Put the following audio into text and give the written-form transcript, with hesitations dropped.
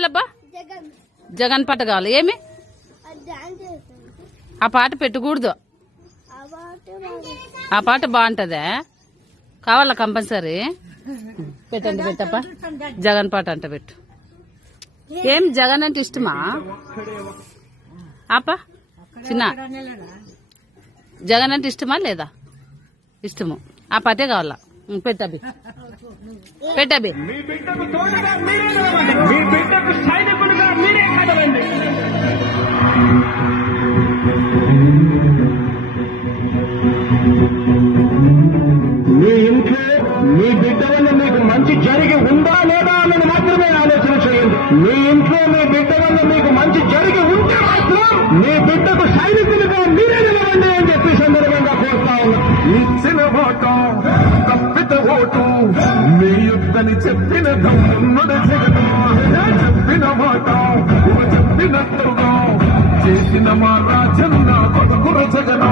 కావాలబ్బా? జగన్ పాట కావాలి. ఏమి ఆ పాట పెట్టకూడదు. ఆ పాట బాగుంటదా? కావాలా కంపల్సరీ? పెట్టండి, పెట్టప్ప. జగన్ పాట అంట పెట్టు. ఏం జగన్ అంటే ఇష్టమా? ఆపా చిన్న, జగన్ అంటే ఇష్టమా లేదా? ఇష్టము. ఆ పాటే కావాలా? పెట్టబి, పెట్టబి. మీ ఇంట్లో మీ బిడ్డ వల్ల మీకు మంచి జరిగి ఉందా లేదా అన్నది మాత్రమే ఆలోచన చేయండి. మీ ఇంట్లో మీ బిడ్డ వల్ల మీకు మంచి జరిగి ఉంటే మాత్రం మీ బిడ్డకు సైనికులుగా మీరే నిలవండి అని చెప్పి సందర్భంగా కోరుతా ఉన్నా. ఇచ్చిన ఓటు తప్పిత ఓటు మీ యుద్ధని చెప్పిన దమ్మున్నది జగన్. చెప్పిన మాట చెప్పినట్టుగా చేసిన మా రాజన్న కొడుకుల జగన్.